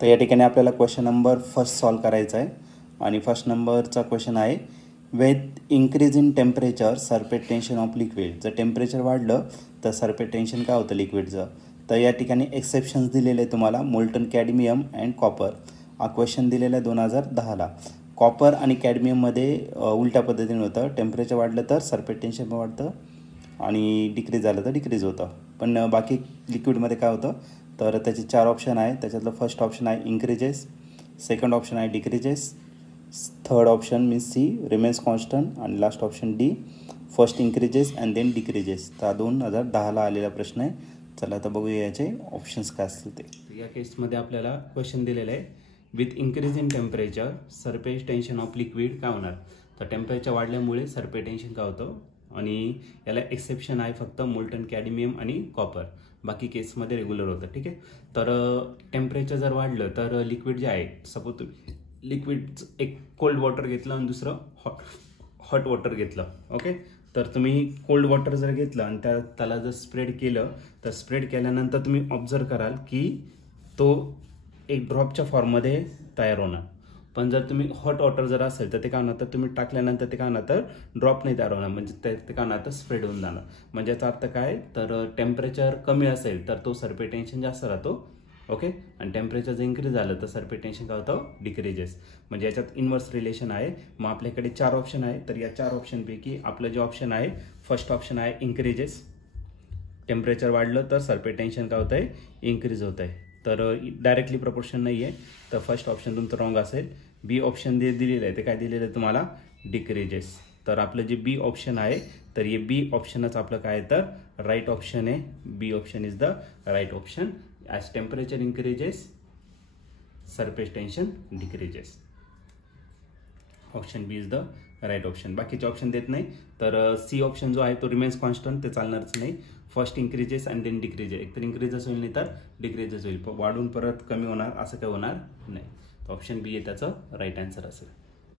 तर या ठिकाणी आपल्याला क्वेश्चन नंबर फर्स्ट सॉल्व करायचा आहे आणि फर्स्ट नंबरचा क्वेश्चन आहे with increase in temperature surface tension off liquid. जर टेम्परेचर वाढलं तर सरफेस टेन्शन काय होतं लिक्विडचं. तर या ठिकाणी एक्सेप्शन्स दिलेले आहे तुम्हाला मोल्टन कॅडमियम अँड कॉपर. हा क्वेश्चन दिलेला आहे 2010ला. कॉपर आणि कॅडमियममध्ये उलट्या पद्धतीने होतं. टेम्परेचर वाढलं तर सरफेस टेन्शन पण वाढतं आणि डिक्रीज झालं तर डिक्रीज होतं. पण बाकी लिक्विडमध्ये काय होतं तर त्याचे 4 ऑप्शन आहे. त्याच्यातलं फर्स्ट ऑप्शन आहे इन्क्रीजेस, सेकंड ऑप्शन आहे decreases, third option means C remains constant आणि last option D first increases and then decreases. तर 2010ला आलेला प्रश्न आहे. चला आता बघूया याचे ऑप्शन्स काय असतील ते. या केसमध्ये आपल्याला क्वेश्चन दिलेलं आहे with increase in temperature surface tension off liquid काय होणार. तर टेम्परेचर वाढल्यामुळे सरफेस टेन्शन काय होतं आणि याला एक्सेप्शन आहे फक्त मोल्टन कॅडमियम आणि कॉपर. बाकी केसमध्ये रेग्युलर होतं. ठीक आहे. तर टेम्परेचर जर वाढलं तर लिक्विड जे आहे सपोज लिक्विड एक कोल्ड वॉटर घेतलं आणि दुसरं हॉट वॉटर घेतलं. ओके. तर तुम्ही कोल्ड वॉटर जर घेतलं आणि त्याला जर स्प्रेड केलं तर स्प्रेड केल्यानंतर तुम्ही ऑब्झर्व कराल की तो एक ड्रॉपच्या फॉर्ममध्ये तयार होणार. पण जर तुम्ही हॉट वॉटर जर असेल तर ते काय होणार तर तुम्ही टाकल्यानंतर ते काय होणार तर ड्रॉप नाही तयार होणार. म्हणजे ते काय होणार तर स्प्रेड होऊन जाणार. म्हणजे याचा अर्थ काय तर टेम्परेचर कमी असेल तर तो सरफेस टेन्शन जास्त राहतो. ओके. आणि टेम्परेचर जर इन्क्रीज झालं तर सरफेस टेन्शन काय होतं डिक्रीजेस. म्हणजे याच्यात इन्व्हर्स रिलेशन आहे. मग आपल्याकडे 4 ऑप्शन आहे. तर या 4 ऑप्शनपैकी आपलं जे ऑप्शन आहे फर्स्ट ऑप्शन आहे इन्क्रीजेस. टेम्परेचर वाढलं तर सरफेस टेन्शन काय होतं आहे इन्क्रीज होत आहे. तर डायरेक्टली प्रपोर्शन नाही आहे. तर फर्स्ट ऑप्शन तुमचं रॉंग असेल. बी ऑप्शन दिलेलं आहे ते काय दिलेलं आहे तुम्हाला डिक्रीजेस. तर आपलं जे बी ऑप्शन आहे तर हे बी ऑप्शनच आपलं काय तर राईट ऑप्शन आहे. B option is the right option. As temperature increases surface tension decreases. Option B is the right option. बाकीचे ऑप्शन देत नाही. तर सी ऑप्शन जो आहे तो रिमेन्स कॉन्स्टंट ते चालणारच नाही. First increases and then decreases. एकतर इन्क्रीजेस होईल नाही तर डिक्रीजेस होईल. वाढून परत कमी होणार असं काही होणार नाही. ऑप्शन बी आहे त्याचं राईट आन्सर असेल.